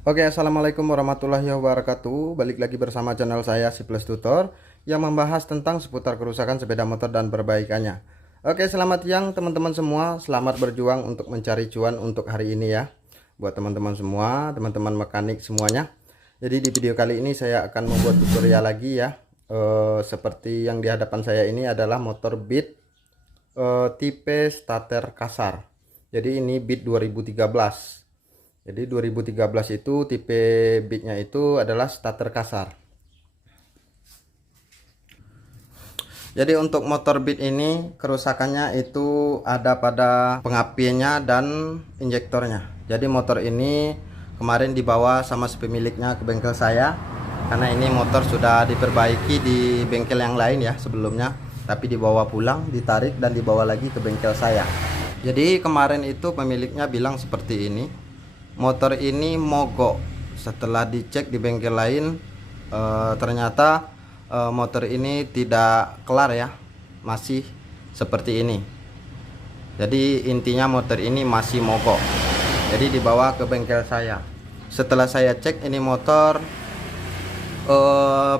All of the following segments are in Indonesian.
Oke, assalamualaikum warahmatullahi wabarakatuh. Balik lagi bersama channel saya Si Plus Tutor yang membahas tentang seputar kerusakan sepeda motor dan perbaikannya. Oke, selamat siang teman-teman semua. Selamat berjuang untuk mencari cuan untuk hari ini ya. Buat teman-teman semua, teman-teman mekanik semuanya. Jadi di video kali ini saya akan membuat tutorial lagi ya. Seperti yang di hadapan saya ini adalah motor Beat tipe starter kasar. Jadi ini Beat 2013. Jadi 2013 itu tipe Beatnya itu adalah starter kasar. Jadi untuk motor Beat ini kerusakannya itu ada pada pengapiannya dan injektornya. Jadi motor ini kemarin dibawa sama si pemiliknya ke bengkel saya, karena ini motor sudah diperbaiki di bengkel yang lain ya sebelumnya, tapi dibawa pulang, ditarik dan dibawa lagi ke bengkel saya. Jadi kemarin itu pemiliknya bilang seperti ini, motor ini mogok. Setelah dicek di bengkel lain, ternyata motor ini tidak kelar ya, masih seperti ini. Jadi intinya motor ini masih mogok. Jadi dibawa ke bengkel saya. Setelah saya cek ini motor,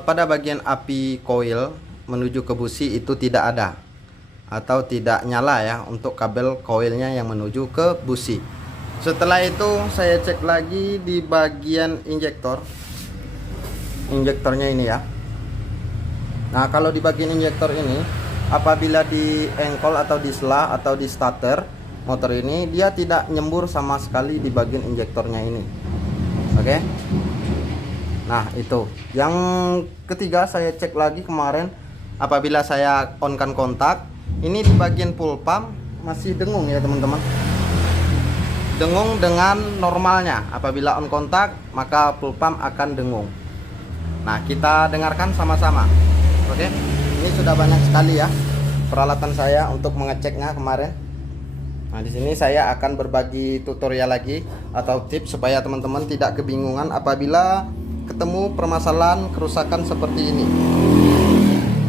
pada bagian api koil menuju ke busi itu tidak ada atau tidak nyala ya, untuk kabel koilnya yang menuju ke busi. Setelah itu saya cek lagi di bagian injektornya ini ya. Nah, kalau di bagian injektor ini, apabila di engkol atau di sela atau di starter motor ini, dia tidak nyembur sama sekali di bagian injektornya ini. Oke. Nah, itu yang ketiga. Saya cek lagi kemarin, apabila saya on-kan kontak, ini di bagian full pump masih dengung ya teman-teman, dengung dengan normalnya. Apabila on kontak maka full pump akan dengung. Nah, kita dengarkan sama-sama. Oke, ini sudah banyak sekali ya peralatan saya untuk mengeceknya kemarin. Nah, di sini saya akan berbagi tutorial lagi atau tips supaya teman-teman tidak kebingungan apabila ketemu permasalahan kerusakan seperti ini.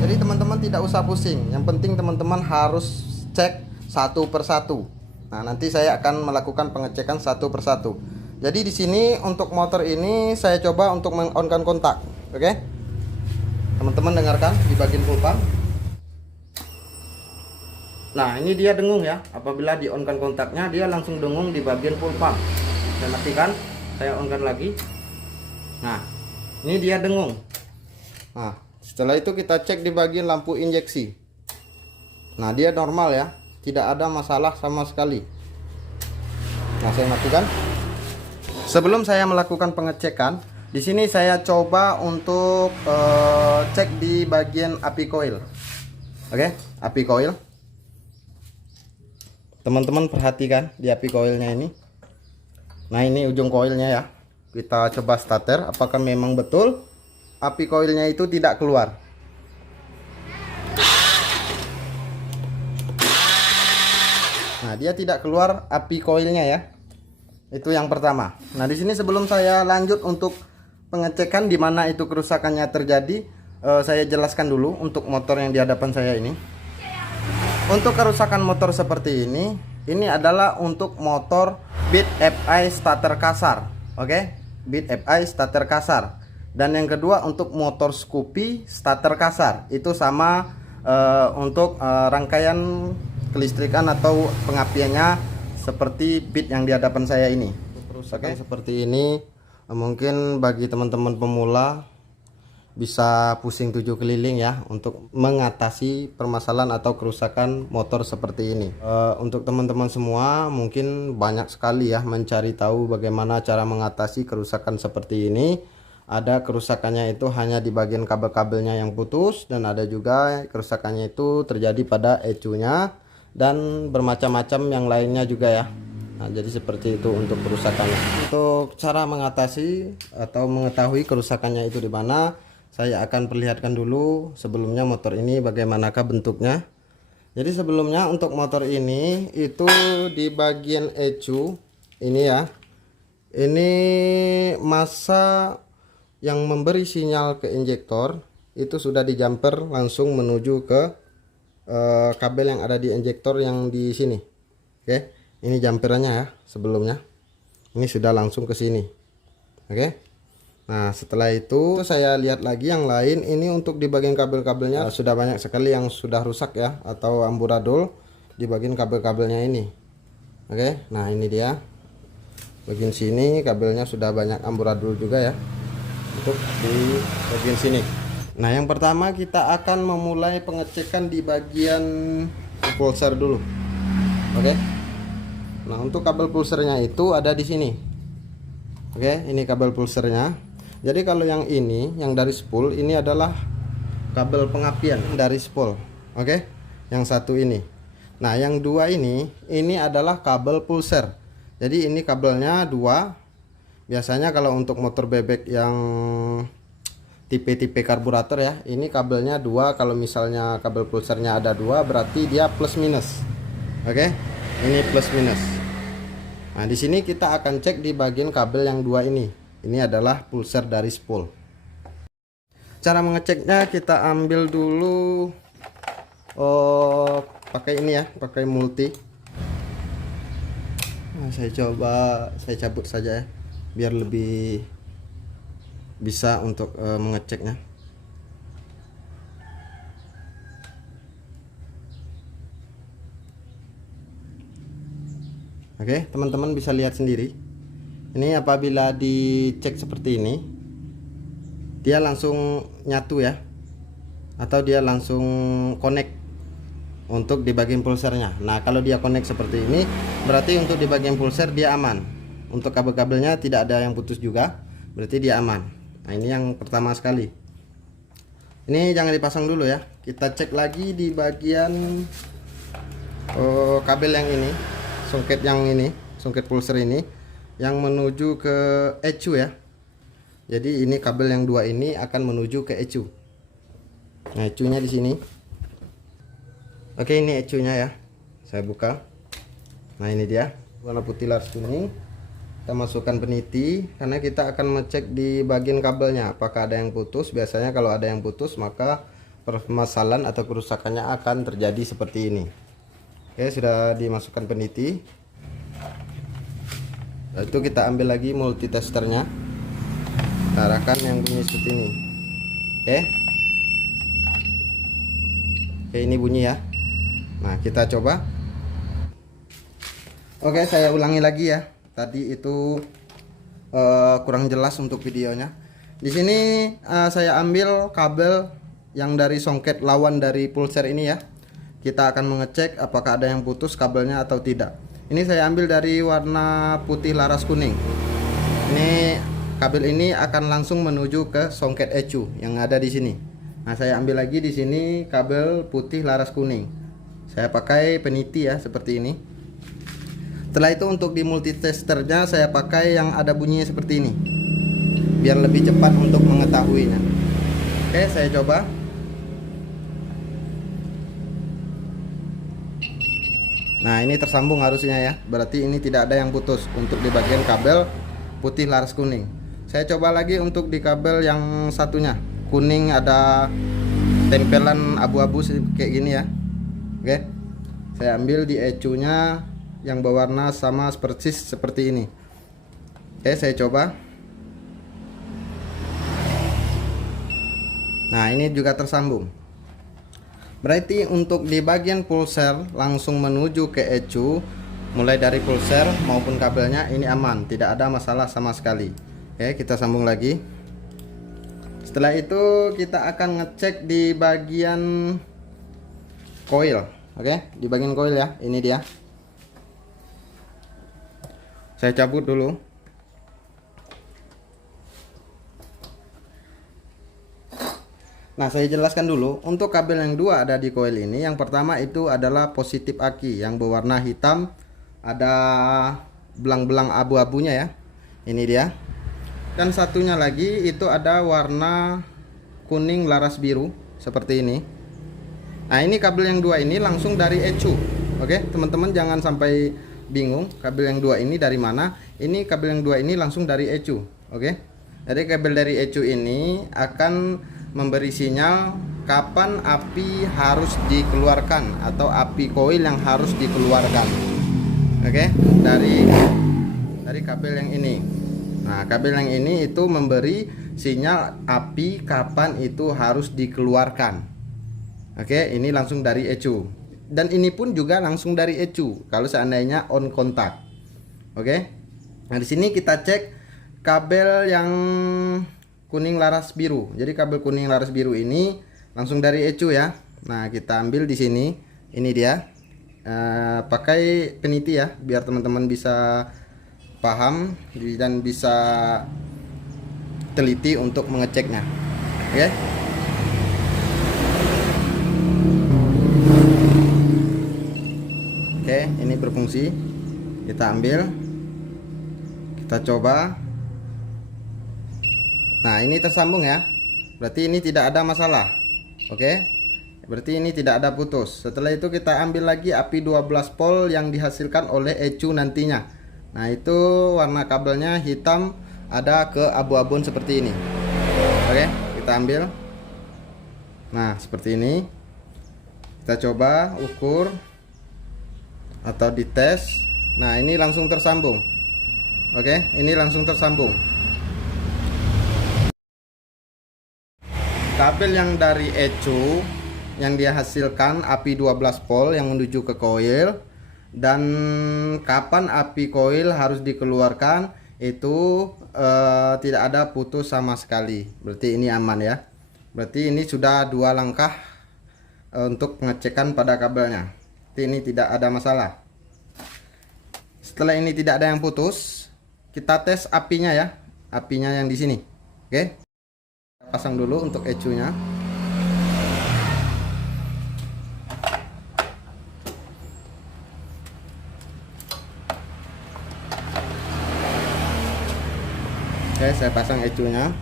Jadi teman-teman tidak usah pusing. Yang penting teman-teman harus cek satu persatu. Nah, nanti saya akan melakukan pengecekan satu persatu. Jadi di sini untuk motor ini saya coba untuk meng-on-kan kontak. Oke. Teman-teman dengarkan di bagian full pump. Nah, ini dia dengung ya. Apabila di on-kan kontaknya, dia langsung dengung di bagian full pump. Saya matikan, saya on-kan lagi. Nah, ini dia dengung. Nah, setelah itu kita cek di bagian lampu injeksi. Nah, dia normal ya, tidak ada masalah sama sekali. Nah, saya matikan. Sebelum saya melakukan pengecekan, di sini saya coba untuk cek di bagian api koil. Oke, api koil. Teman-teman perhatikan di api koilnya ini. Nah, ini ujung koilnya ya. Kita coba starter, apakah memang betul api koilnya itu tidak keluar. Nah, dia tidak keluar api koilnya ya. Itu yang pertama. Nah, di sini sebelum saya lanjut untuk pengecekan di mana itu kerusakannya terjadi, saya jelaskan dulu untuk motor yang di hadapan saya ini. Untuk kerusakan motor seperti ini adalah untuk motor Beat FI starter kasar. Oke, Beat FI starter kasar. Dan yang kedua untuk motor Scoopy starter kasar. Itu sama untuk rangkaian kelistrikan atau pengapiannya seperti Beat yang di hadapan saya ini. Kerusakan seperti ini mungkin bagi teman-teman pemula bisa pusing 7 keliling ya untuk mengatasi permasalahan atau kerusakan motor seperti ini. Untuk teman-teman semua mungkin banyak sekali ya mencari tahu bagaimana cara mengatasi kerusakan seperti ini. Ada kerusakannya itu hanya di bagian kabel-kabelnya yang putus, dan ada juga kerusakannya itu terjadi pada ECU-nya dan bermacam-macam yang lainnya juga ya. Nah, jadi seperti itu untuk kerusakannya. Untuk cara mengatasi atau mengetahui kerusakannya itu di mana, saya akan perlihatkan dulu sebelumnya motor ini bagaimanakah bentuknya. Jadi sebelumnya untuk motor ini itu di bagian ECU ini ya. Ini masa yang memberi sinyal ke injektor itu sudah di jumper langsung menuju ke kabel yang ada di injektor yang di sini. Oke, ini jumperannya ya sebelumnya. Ini sudah langsung ke sini. Oke. Nah, setelah itu saya lihat lagi yang lain. Ini untuk di bagian kabel-kabelnya sudah banyak sekali yang sudah rusak ya, atau amburadul di bagian kabel-kabelnya ini. Oke. Nah, ini dia. Bagian sini kabelnya sudah banyak amburadul juga ya, untuk di bagian sini. Nah, yang pertama kita akan memulai pengecekan di bagian pulser dulu. Oke. Nah, untuk kabel pulsernya itu ada di sini. Oke, ini kabel pulsernya. Jadi kalau yang ini, yang dari spool ini adalah kabel pengapian dari spool. Oke. Yang satu ini. Nah, yang dua ini adalah kabel pulser. Jadi ini kabelnya dua. Biasanya kalau untuk motor bebek yang tipe-tipe karburator ya, ini kabelnya dua. Kalau misalnya kabel pulsernya ada dua, berarti dia plus minus. Oke, ini plus minus. Nah, di sini kita akan cek di bagian kabel yang dua ini. Ini adalah pulser dari spool. Cara mengeceknya kita ambil dulu pakai ini ya, pakai multi. Nah, saya cabut saja ya, biar lebih bisa untuk mengeceknya. Oke, teman-teman bisa lihat sendiri. Ini apabila dicek seperti ini, dia langsung nyatu ya, atau dia langsung connect untuk di bagian pulsernya. Nah, kalau dia connect seperti ini, berarti untuk di bagian pulser dia aman. Untuk kabel-kabelnya tidak ada yang putus juga, berarti dia aman. Nah, ini yang pertama sekali. Ini jangan dipasang dulu ya. Kita cek lagi di bagian kabel yang ini, songket yang ini, songket pulser ini yang menuju ke ECU ya. Jadi ini kabel yang dua ini akan menuju ke ECU. Nah, ECU-nya di sini. Oke, ini ECU-nya ya. Saya buka. Nah, ini dia, warna putih laras kuning. Kita masukkan peniti karena kita akan mengecek di bagian kabelnya apakah ada yang putus. Biasanya kalau ada yang putus, maka permasalahan atau kerusakannya akan terjadi seperti ini. Oke, sudah dimasukkan peniti. Lalu itu kita ambil lagi multitesternya. Kita arahkan yang bunyi seperti ini. Oke. Oke, ini bunyi ya. Nah, kita coba. Oke, saya ulangi lagi ya. Tadi itu kurang jelas untuk videonya. Di sini saya ambil kabel yang dari songket lawan dari pulser ini ya. Kita akan mengecek apakah ada yang putus kabelnya atau tidak. Ini saya ambil dari warna putih laras kuning. Ini kabel ini akan langsung menuju ke songket ECU yang ada di sini. Nah, saya ambil lagi di sini kabel putih laras kuning. Saya pakai peniti ya, seperti ini. Setelah itu untuk di multitesternya saya pakai yang ada bunyinya seperti ini, biar lebih cepat untuk mengetahuinya. Oke, saya coba. Nah, ini tersambung harusnya ya. Berarti ini tidak ada yang putus untuk di bagian kabel putih laras kuning. Saya coba lagi untuk di kabel yang satunya. Kuning ada tempelan abu-abu kayak gini ya. Oke, saya ambil di ECU-nya yang berwarna sama persis seperti ini. Oke, saya coba. Nah, ini juga tersambung. Berarti untuk di bagian pulser langsung menuju ke ECU, mulai dari pulser maupun kabelnya ini aman, tidak ada masalah sama sekali. Oke, kita sambung lagi. Setelah itu kita akan ngecek di bagian coil. Oke, di bagian coil ya, ini dia. Saya cabut dulu. Nah, saya jelaskan dulu. Untuk kabel yang dua ada di coil ini. Yang pertama itu adalah positif aki yang berwarna hitam, ada belang-belang abu-abunya ya. Ini dia. Dan satunya lagi itu ada warna kuning laras biru seperti ini. Nah, ini kabel yang dua ini langsung dari ECU. Oke, teman-teman jangan sampai bingung kabel yang dua ini dari mana. Ini kabel yang dua ini langsung dari ECU. Oke, jadi kabel dari ECU ini akan memberi sinyal kapan api harus dikeluarkan atau api koil yang harus dikeluarkan. Oke, dari kabel yang ini. Nah, kabel yang ini itu memberi sinyal api kapan itu harus dikeluarkan. Oke, ini langsung dari ECU. Dan ini pun juga langsung dari ECU kalau seandainya on kontak. Oke. Nah, di sini kita cek kabel yang kuning laras biru. Jadi kabel kuning laras biru ini langsung dari ECU ya. Nah, kita ambil di sini. Ini dia. Pakai peniti ya, biar teman-teman bisa paham dan bisa teliti untuk mengeceknya. Oke. Oke, ini berfungsi. Kita ambil, kita coba. Nah, ini tersambung ya. Berarti ini tidak ada masalah. Oke. Berarti ini tidak ada putus. Setelah itu kita ambil lagi api 12 volt yang dihasilkan oleh ECU nantinya. Nah, itu warna kabelnya hitam, ada ke abu-abun seperti ini. Oke, kita ambil. Nah, seperti ini. Kita coba ukur atau dites. Nah, ini langsung tersambung. Oke, ini langsung tersambung. Kabel yang dari ECU yang dia hasilkan api 12 volt yang menuju ke coil, dan kapan api coil harus dikeluarkan itu tidak ada putus sama sekali. Berarti ini aman ya. Berarti ini sudah 2 langkah untuk pengecekan pada kabelnya. Ini tidak ada masalah. Setelah ini tidak ada yang putus, kita tes apinya ya, apinya yang di sini. Oke, pasang dulu untuk ECU-nya. Oke, saya pasang ECU-nya.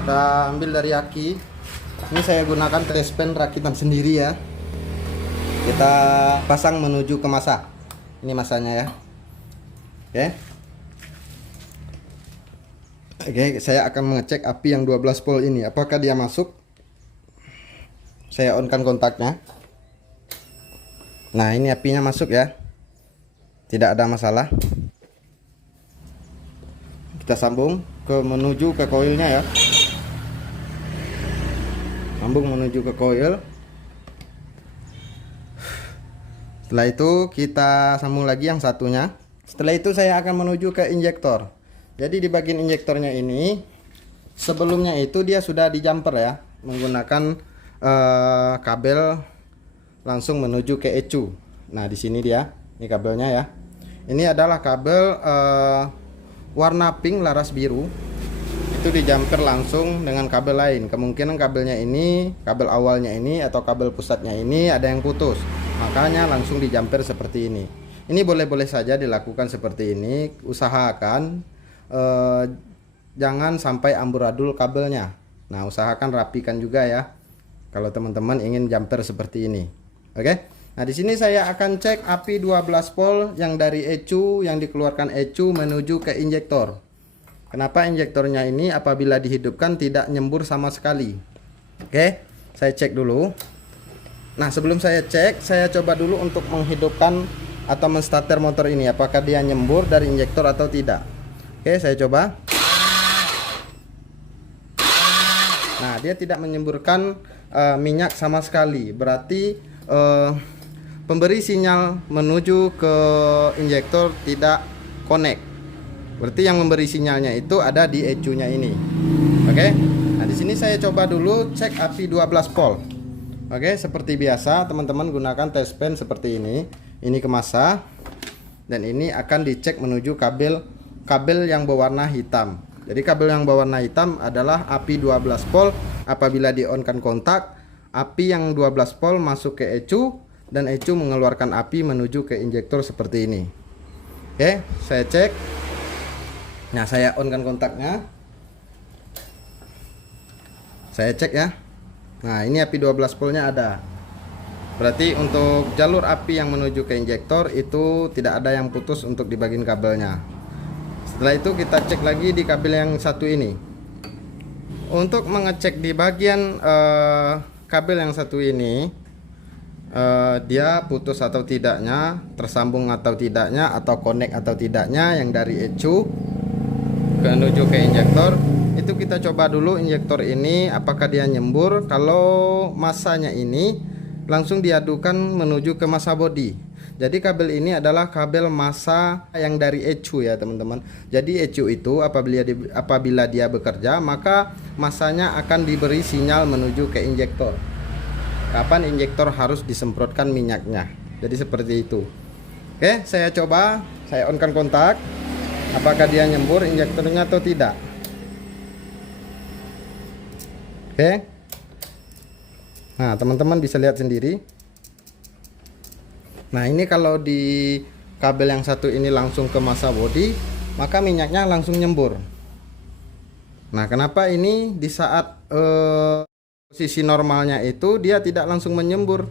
Kita ambil dari aki. Ini saya gunakan test pen rakitan sendiri ya. Kita pasang menuju ke masa. Ini masanya ya. Oke. Oke, saya akan mengecek api yang 12 volt ini. Apakah dia masuk? Saya on-kan kontaknya. Nah, ini apinya masuk ya. Tidak ada masalah. Kita sambung menuju ke coilnya ya. Sambung menuju ke coil. Setelah itu kita sambung lagi yang satunya. Setelah itu saya akan menuju ke injektor. Jadi di bagian injektornya ini sebelumnya itu dia sudah di jumper ya, menggunakan kabel langsung menuju ke ECU. Nah, di sini dia, ini kabelnya ya. Ini adalah kabel warna pink laras biru. Itu di jumper langsung dengan kabel lain. Kemungkinan kabelnya ini, kabel awalnya ini atau kabel pusatnya ini ada yang putus, makanya langsung di jumper seperti ini. Ini boleh-boleh saja dilakukan seperti ini. Usahakan jangan sampai amburadul kabelnya. Nah, usahakan rapikan juga ya kalau teman-teman ingin jumper seperti ini. Oke. Nah, di sini saya akan cek api 12 volt yang dari ECU, yang dikeluarkan ECU menuju ke injektor. Kenapa injektornya ini apabila dihidupkan tidak nyembur sama sekali? Oke, saya cek dulu. Nah, sebelum saya cek, saya coba dulu untuk menghidupkan atau menstarter motor ini, apakah dia nyembur dari injektor atau tidak. Oke, saya coba. Nah, dia tidak menyemburkan minyak sama sekali. Berarti pemberi sinyal menuju ke injektor tidak connect. Berarti yang memberi sinyalnya itu ada di ECU-nya ini. Oke. Nah, di sini saya coba dulu cek api 12 volt. Oke, seperti biasa teman-teman gunakan test pen seperti ini. Ini ke masa dan ini akan dicek menuju kabel yang berwarna hitam. Jadi kabel yang berwarna hitam adalah api 12 volt. Apabila di-on-kan kontak, api yang 12 volt masuk ke ECU dan ECU mengeluarkan api menuju ke injektor seperti ini. Oke, saya cek. Nah, saya on-kan kontaknya. Saya cek ya. Nah, ini api 12 voltnya ada. Berarti untuk jalur api yang menuju ke injektor itu tidak ada yang putus untuk di bagian kabelnya. Setelah itu kita cek lagi di kabel yang satu ini. Untuk mengecek di bagian kabel yang satu ini, dia putus atau tidaknya, tersambung atau tidaknya, atau connect atau tidaknya yang dari ECU menuju ke injektor. Itu kita coba dulu injektor ini apakah dia nyembur. Kalau masanya ini langsung diadukan menuju ke masa bodi. Jadi kabel ini adalah kabel masa yang dari ECU ya teman-teman. Jadi ECU itu apabila dia bekerja, maka masanya akan diberi sinyal menuju ke injektor. Kapan injektor harus disemprotkan minyaknya. Jadi seperti itu. Oke, saya coba, saya on-kan kontak. Apakah dia nyembur injektornya atau tidak. Oke. Nah, teman-teman bisa lihat sendiri. Nah, ini kalau di kabel yang satu ini langsung ke masa bodi, maka minyaknya langsung nyembur. Nah, kenapa ini di saat posisi normalnya itu dia tidak langsung menyembur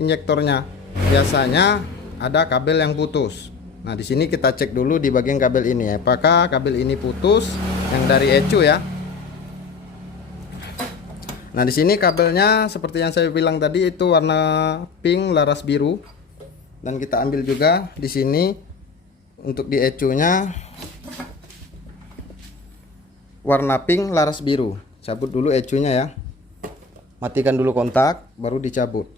injektornya? Biasanya ada kabel yang putus. Nah, di sini kita cek dulu di bagian kabel ini, apakah kabel ini putus yang dari ECU ya. Nah, di sini kabelnya seperti yang saya bilang tadi itu warna pink laras biru. Dan kita ambil juga di sini untuk di ECU-nya warna pink laras biru. Cabut dulu ECU-nya ya. Matikan dulu kontak baru dicabut.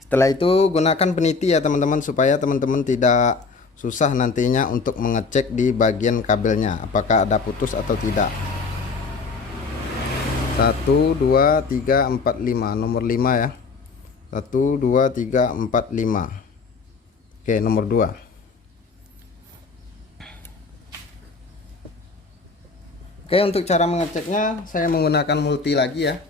Setelah itu gunakan peniti ya teman-teman, supaya teman-teman tidak susah nantinya untuk mengecek di bagian kabelnya apakah ada putus atau tidak. 1 2 3 4 5 nomor 5 ya. 1 2 3 4 5. Oke, nomor 2. Oke, untuk cara mengeceknya saya menggunakan multi lagi ya.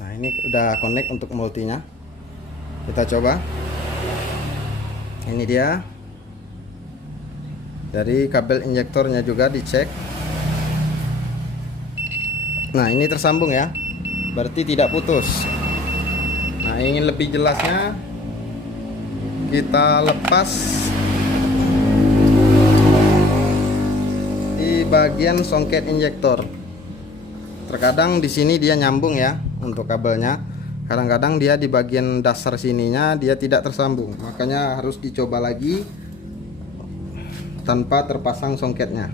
Nah, ini udah connect untuk multinya. Kita coba. Ini dia. Dari kabel injektornya juga dicek. Nah, ini tersambung ya. Berarti tidak putus. Nah, ingin lebih jelasnya kita lepas di bagian songket injektor. Terkadang di sini dia nyambung ya untuk kabelnya. Kadang-kadang dia di bagian dasar sininya dia tidak tersambung. Makanya harus dicoba lagi tanpa terpasang songketnya.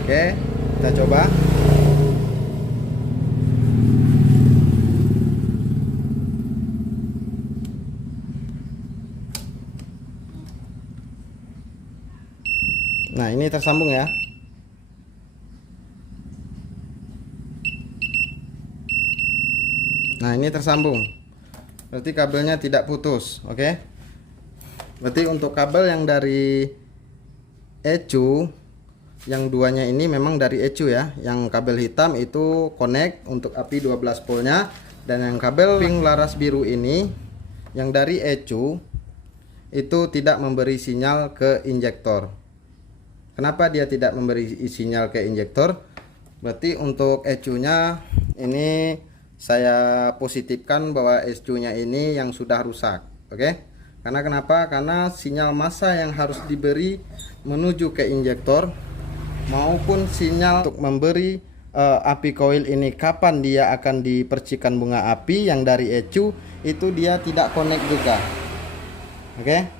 Oke, kita coba. Nah, ini tersambung ya. Nah, ini tersambung. Berarti kabelnya tidak putus. Oke. Berarti untuk kabel yang dari ECU, yang duanya ini memang dari ECU ya. Yang kabel hitam itu connect untuk API 12 voltnya, dan yang kabel pink laras biru ini yang dari ECU itu tidak memberi sinyal ke injektor. Kenapa dia tidak memberi sinyal ke injektor? Berarti untuk ECU-nya ini saya positifkan bahwa ECU-nya ini yang sudah rusak. Oke. Karena kenapa? Karena sinyal massa yang harus diberi menuju ke injektor maupun sinyal untuk memberi api coil ini kapan dia akan dipercikan bunga api yang dari ECU itu dia tidak connect juga. Oke.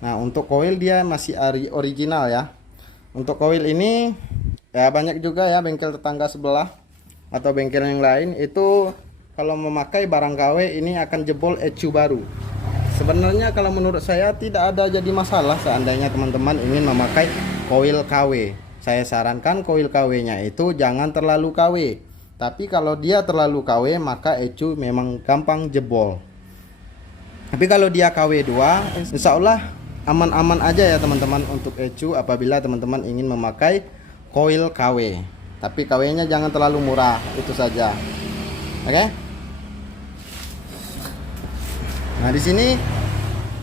Nah, untuk coil dia masih original ya. Untuk coil ini ya banyak juga ya bengkel tetangga sebelah atau bengkel yang lain itu kalau memakai barang KW ini akan jebol ECU baru. Sebenarnya kalau menurut saya tidak ada jadi masalah seandainya teman-teman ingin memakai coil KW. Saya sarankan coil KW-nya itu jangan terlalu KW. Tapi kalau dia terlalu KW maka ECU memang gampang jebol. Tapi kalau dia KW2 insya Allah aman-aman aja ya teman-teman untuk ECU apabila teman-teman ingin memakai coil KW. Tapi KW-nya jangan terlalu murah, itu saja. Oke. Nah, di sini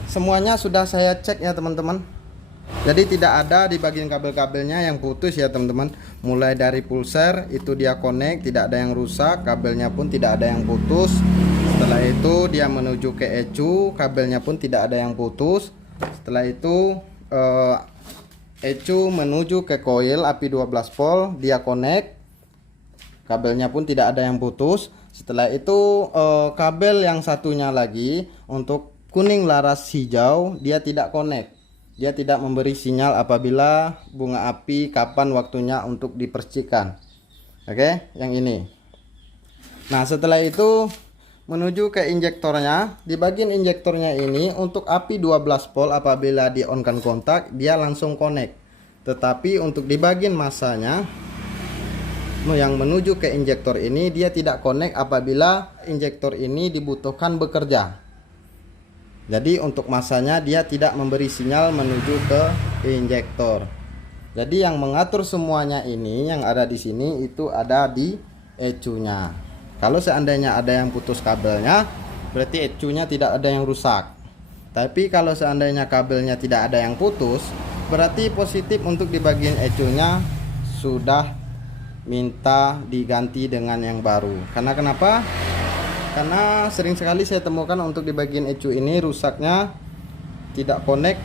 semuanya sudah saya cek ya teman-teman. Jadi tidak ada di bagian kabel-kabelnya yang putus ya teman-teman. Mulai dari pulser itu dia connect, tidak ada yang rusak, kabelnya pun tidak ada yang putus. Setelah itu dia menuju ke ECU, kabelnya pun tidak ada yang putus. Setelah itu ECU menuju ke koil api 12 volt, dia connect, kabelnya pun tidak ada yang putus. Setelah itu kabel yang satunya lagi untuk kuning laras hijau, dia tidak connect, dia tidak memberi sinyal apabila bunga api kapan waktunya untuk dipercikan. Oke, yang ini. Nah, setelah itu menuju ke injektornya. Di bagian injektornya ini untuk api 12 volt apabila di on kan kontak dia langsung connect. Tetapi untuk di bagian masanya yang menuju ke injektor ini dia tidak connect apabila injektor ini dibutuhkan bekerja. Jadi untuk masanya dia tidak memberi sinyal menuju ke injektor. Jadi yang mengatur semuanya ini yang ada di sini itu ada di ECU-nya. Kalau seandainya ada yang putus kabelnya, berarti ECU-nya tidak ada yang rusak. Tapi kalau seandainya kabelnya tidak ada yang putus, berarti positif untuk di bagian ECU-nya sudah minta diganti dengan yang baru. Karena kenapa? Karena sering sekali saya temukan untuk di bagian ECU ini rusaknya tidak connect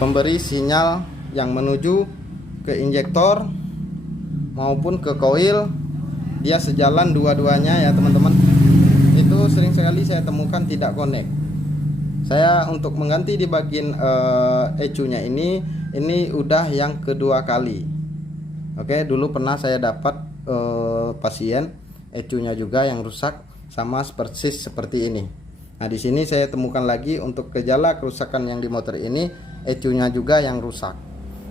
memberi sinyal yang menuju ke injektor maupun ke koil. Dia sejalan dua-duanya ya teman-teman. Itu sering sekali saya temukan tidak connect. Saya untuk mengganti di bagian ECU-nya ini udah yang kedua kali. Oke, dulu pernah saya dapat pasien ECU-nya juga yang rusak sama persis seperti ini. Nah, di sini saya temukan lagi untuk gejala kerusakan yang di motor ini ECU-nya juga yang rusak.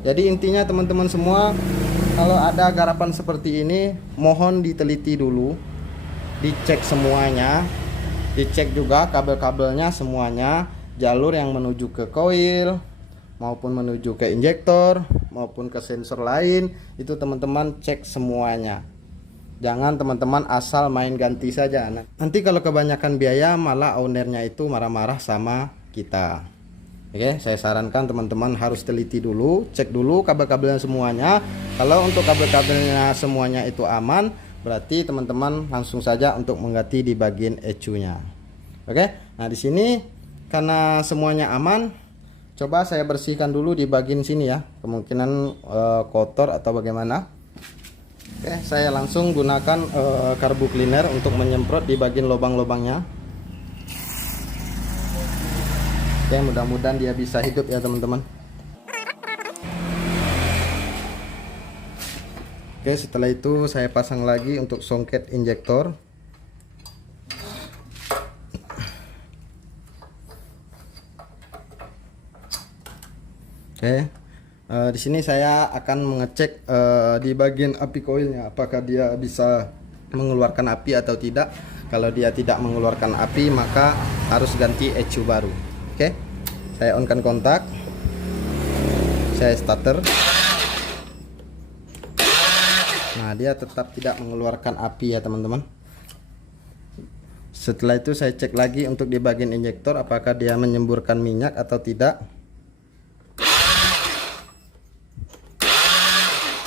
Jadi intinya teman-teman semua, kalau ada garapan seperti ini mohon diteliti dulu, dicek semuanya, dicek juga kabel-kabelnya semuanya, jalur yang menuju ke koil maupun menuju ke injektor maupun ke sensor lain, itu teman-teman cek semuanya. Jangan teman-teman asal main ganti saja. Nanti kalau kebanyakan biaya malah ownernya itu marah-marah sama kita. Oke, saya sarankan teman-teman harus teliti dulu, cek dulu kabel-kabelnya semuanya. Kalau untuk kabel-kabelnya semuanya itu aman, berarti teman-teman langsung saja untuk mengganti di bagian ECU-nya. Oke, nah di sini karena semuanya aman, coba saya bersihkan dulu di bagian sini ya. Kemungkinan kotor atau bagaimana. Oke, saya langsung gunakan karbu cleaner untuk menyemprot di bagian lubang-lubangnya. Oke, mudah-mudahan dia bisa hidup ya teman-teman. Oke, setelah itu saya pasang lagi untuk songket injektor. Oke, di sini saya akan mengecek di bagian api koilnya apakah dia bisa mengeluarkan api atau tidak. Kalau dia tidak mengeluarkan api maka harus ganti ECU baru. Oke, saya on kan kontak, saya starter. Nah, dia tetap tidak mengeluarkan api ya teman-teman. Setelah itu saya cek lagi untuk di bagian injektor apakah dia menyemburkan minyak atau tidak.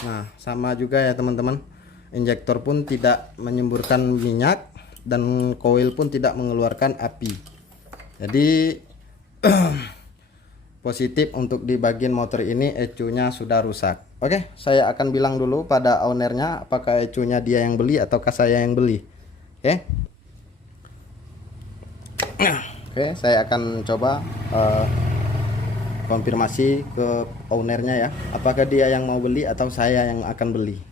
Nah, sama juga ya teman-teman, injektor pun tidak menyemburkan minyak dan koil pun tidak mengeluarkan api. Jadi positif untuk di bagian motor ini ECU-nya sudah rusak. Oke, saya akan bilang dulu pada ownernya apakah ECU-nya dia yang beli ataukah saya yang beli. Oke. Oke, saya akan coba konfirmasi ke ownernya ya, apakah dia yang mau beli atau saya yang akan beli.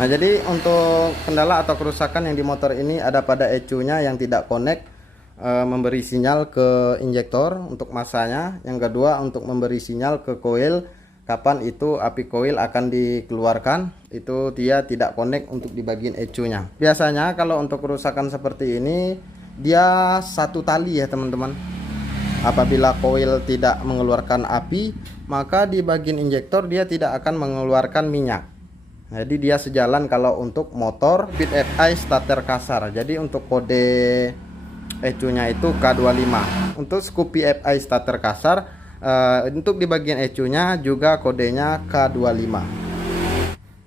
Nah, jadi untuk kendala atau kerusakan yang di motor ini ada pada ECU-nya yang tidak connect memberi sinyal ke injektor untuk masanya. Yang kedua untuk memberi sinyal ke koil kapan itu api koil akan dikeluarkan, itu dia tidak connect untuk di bagian ECU-nya. Biasanya kalau untuk kerusakan seperti ini dia satu tali ya teman-teman. Apabila koil tidak mengeluarkan api, maka di bagian injektor dia tidak akan mengeluarkan minyak. Jadi dia sejalan kalau untuk motor Speed FI starter kasar. Jadi untuk kode ECU-nya itu K25. Untuk Scoopy FI starter kasar, untuk di bagian ECU-nya juga kodenya K25.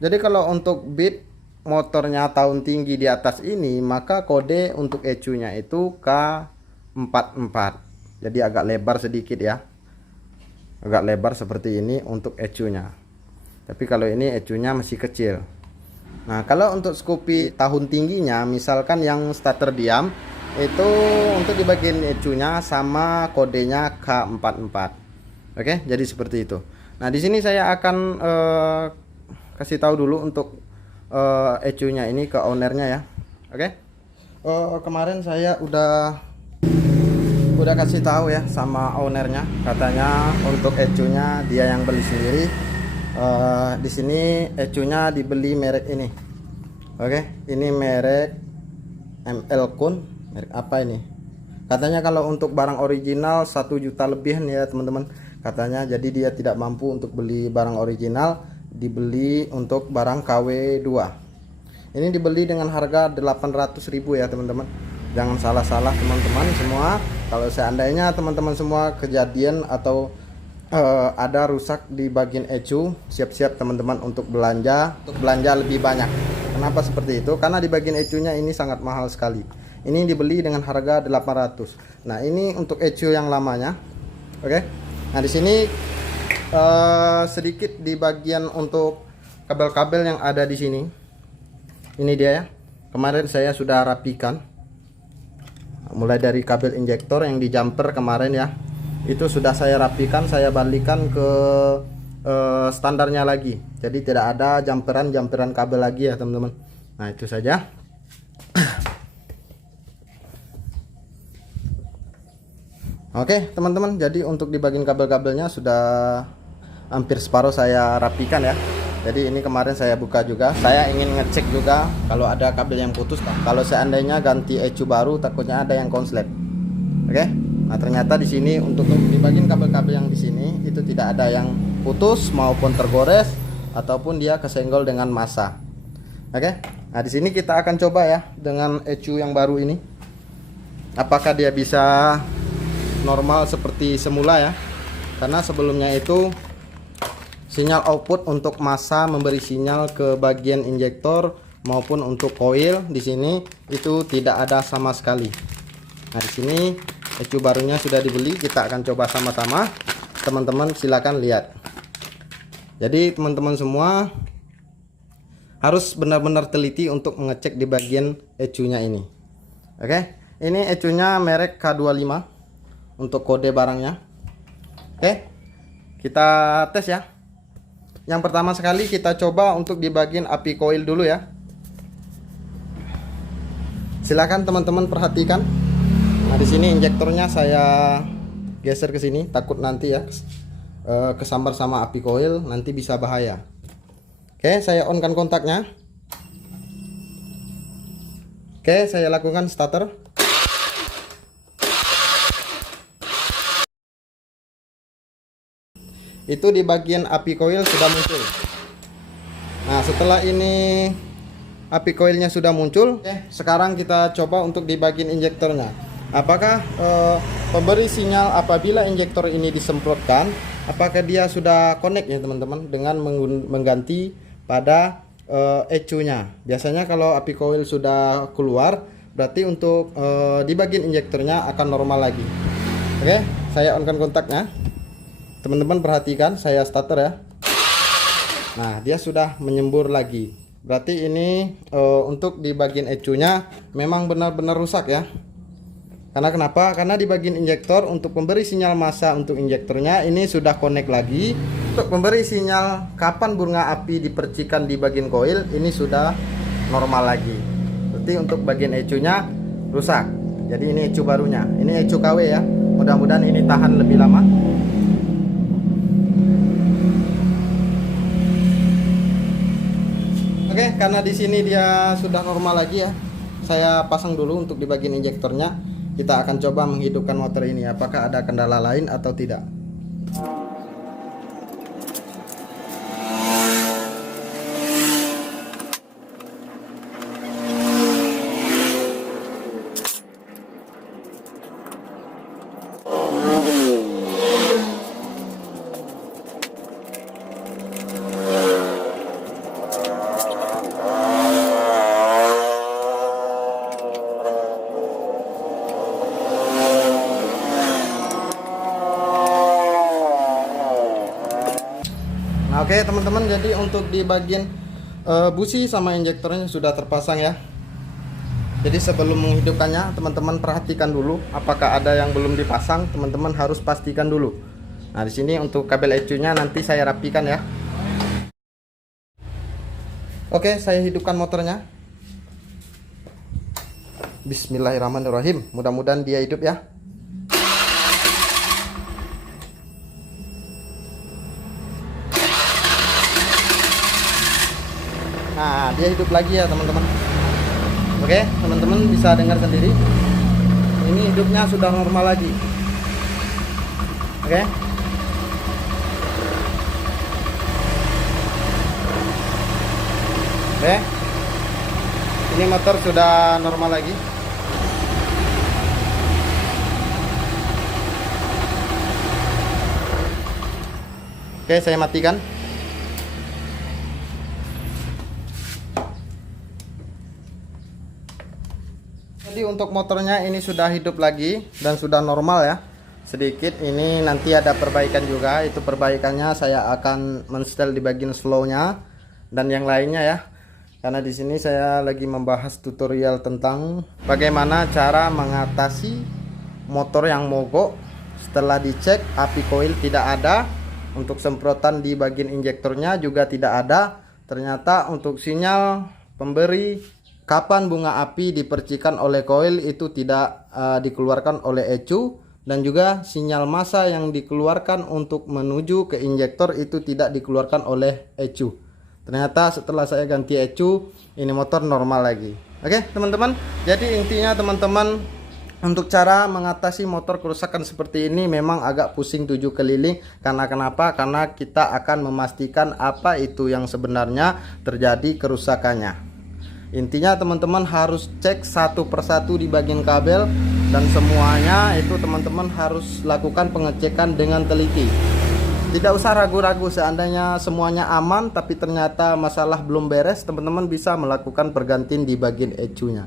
Jadi kalau untuk bit motornya tahun tinggi di atas ini, maka kode untuk ECU-nya itu K44. jadi agak lebar sedikit ya, agak lebar seperti ini untuk ecunya. Tapi kalau ini ecunya masih kecil. Nah, kalau untuk Scoopy tahun tingginya, misalkan yang starter diam, itu untuk di bagian ecunya sama kodenya K44. Oke, jadi seperti itu. Nah, di sini saya akan kasih tahu dulu untuk ecunya ini ke ownernya ya. Oke. Kemarin saya udah kasih tahu ya sama ownernya, katanya untuk ecunya dia yang beli sendiri. Di sini ecunya dibeli merek ini. Oke, ini merek ML Kun, merek apa ini? Katanya kalau untuk barang original 1 juta lebihan ya teman-teman. Katanya jadi dia tidak mampu untuk beli barang original, dibeli untuk barang KW2. Ini dibeli dengan harga 800.000 ya teman-teman. Jangan salah-salah teman-teman semua. Kalau seandainya teman-teman semua kejadian atau ada rusak di bagian ecu, siap-siap teman-teman untuk belanja lebih banyak. Kenapa seperti itu? Karena di bagian ecunya ini sangat mahal sekali. Ini dibeli dengan harga 800. Nah, ini untuk ecu yang lamanya. Oke. Nah, di sini sedikit di bagian untuk kabel-kabel yang ada di sini. Ini dia ya. Kemarin saya sudah rapikan. Mulai dari kabel injektor yang di jumper kemarin ya. Itu sudah saya rapikan, saya balikan ke standarnya lagi. Jadi tidak ada jamperan kabel lagi ya teman-teman. Nah, itu saja. Oke teman-teman, jadi untuk di bagian kabel-kabelnya sudah hampir separuh saya rapikan ya. Jadi ini kemarin saya buka juga, saya ingin ngecek juga kalau ada kabel yang putus. Kalau seandainya ganti ecu baru takutnya ada yang konslet. Oke. Nah, ternyata di sini untuk di bagian kabel-kabel yang di sini itu tidak ada yang putus maupun tergores ataupun dia kesenggol dengan massa. Oke. Nah, di sini kita akan coba ya dengan ecu yang baru ini. Apakah dia bisa normal seperti semula ya? Karena sebelumnya itu sinyal output untuk massa memberi sinyal ke bagian injektor maupun untuk koil di sini itu tidak ada sama sekali. Nah, di sini ecu barunya sudah dibeli, kita akan coba sama-sama. Teman-teman silakan lihat. Jadi teman-teman semua harus benar-benar teliti untuk mengecek di bagian ecunya ini. Oke, ini ecunya merek K25 untuk kode barangnya. Oke, kita tes ya. Yang pertama sekali kita coba untuk di bagian api koil dulu ya. Silakan teman-teman perhatikan. Nah, di sini injektornya saya geser ke sini, takut nanti ya kesambar sama api koil, nanti bisa bahaya. Oke, saya on-kan kontaknya. Oke, saya lakukan starter. Itu di bagian api koil sudah muncul. Nah, setelah ini api koilnya sudah muncul, sekarang kita coba untuk di bagian injektornya. Apakah pemberi sinyal apabila injektor ini disemprotkan, apakah dia sudah connect ya teman-teman dengan mengganti pada ecunya. Biasanya kalau api koil sudah keluar, berarti untuk di bagian injektornya akan normal lagi. Oke, saya on-kan kontaknya. Teman-teman perhatikan, saya starter ya. Nah, dia sudah menyembur lagi. Berarti ini untuk di bagian ecunya memang benar-benar rusak ya. Karena kenapa? Karena di bagian injektor untuk memberi sinyal massa untuk injektornya ini sudah connect lagi. Untuk memberi sinyal kapan bunga api dipercikan di bagian koil ini sudah normal lagi. Berarti untuk bagian ecunya rusak. Jadi ini ecu barunya. Ini ecu KW ya. Mudah-mudahan ini tahan lebih lama. Oke, karena di sini dia sudah normal lagi ya. Saya pasang dulu untuk di bagian injektornya. Kita akan coba menghidupkan motor ini. Apakah ada kendala lain atau tidak? Oke teman-teman, jadi untuk di bagian busi sama injektornya sudah terpasang ya. Jadi sebelum menghidupkannya teman-teman perhatikan dulu apakah ada yang belum dipasang, teman-teman harus pastikan dulu. Nah di sini untuk kabel ECU-nya nanti saya rapikan ya. Oke, saya hidupkan motornya. Bismillahirrahmanirrahim. Mudah-mudahan dia hidup ya. Nah, dia hidup lagi ya teman-teman. Oke, teman-teman bisa dengar sendiri. Ini hidupnya sudah normal lagi. Oke. Oke. Ini motor sudah normal lagi. Oke, saya matikan. Jadi untuk motornya ini sudah hidup lagi dan sudah normal ya. Sedikit ini nanti ada perbaikan juga. Itu perbaikannya saya akan men-setel di bagian slownya dan yang lainnya ya. Karena di sini saya lagi membahas tutorial tentang bagaimana cara mengatasi motor yang mogok setelah dicek api koil tidak ada, untuk semprotan di bagian injektornya juga tidak ada. Ternyata untuk sinyal pemberi kapan bunga api dipercikan oleh koil itu tidak dikeluarkan oleh ECU, dan juga sinyal massa yang dikeluarkan untuk menuju ke injektor itu tidak dikeluarkan oleh ECU. Ternyata setelah saya ganti ECU ini motor normal lagi. Oke teman-teman, jadi intinya teman-teman untuk cara mengatasi motor kerusakan seperti ini memang agak pusing 7 keliling. Karena kenapa? Karena kita akan memastikan apa itu yang sebenarnya terjadi kerusakannya. Intinya teman-teman harus cek satu persatu di bagian kabel, dan semuanya itu teman-teman harus lakukan pengecekan dengan teliti. Tidak usah ragu-ragu, seandainya semuanya aman tapi ternyata masalah belum beres, teman-teman bisa melakukan pergantian di bagian ECU-nya.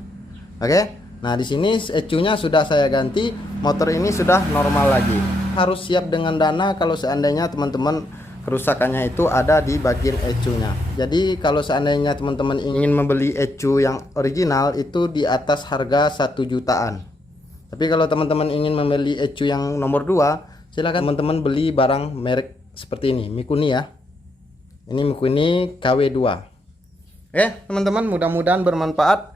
Oke? Nah, di sini ECU-nya sudah saya ganti, motor ini sudah normal lagi. Harus siap dengan dana kalau seandainya teman-teman kerusakannya itu ada di bagian ECU-nya. Jadi kalau seandainya teman-teman ingin membeli ECU yang original itu di atas harga 1 jutaan. Tapi kalau teman-teman ingin membeli ECU yang nomor 2, silakan teman-teman beli barang merek seperti ini, Mikuni ya. Ini Mikuni KW2. Teman-teman, mudah-mudahan bermanfaat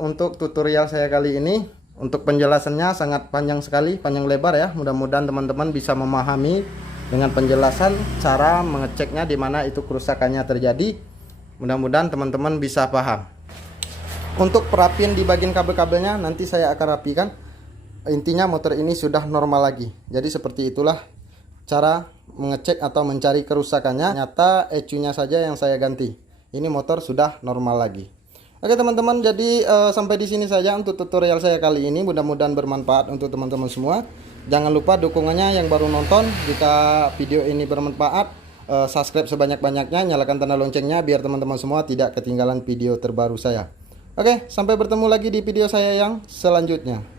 untuk tutorial saya kali ini. Untuk penjelasannya sangat panjang sekali, panjang lebar ya. Mudah-mudahan teman-teman bisa memahami dengan penjelasan cara mengeceknya di mana itu kerusakannya terjadi. Mudah-mudahan teman-teman bisa paham. Untuk perapian di bagian kabel-kabelnya nanti saya akan rapikan. Intinya motor ini sudah normal lagi. Jadi seperti itulah cara mengecek atau mencari kerusakannya. Nyata ECU-nya saja yang saya ganti. Ini motor sudah normal lagi. Oke teman-teman, jadi sampai di sini saja untuk tutorial saya kali ini. Mudah-mudahan bermanfaat untuk teman-teman semua. Jangan lupa dukungannya yang baru nonton. Jika video ini bermanfaat, subscribe sebanyak-banyaknya, nyalakan tanda loncengnya biar teman-teman semua tidak ketinggalan video terbaru saya. Oke, sampai bertemu lagi di video saya yang selanjutnya.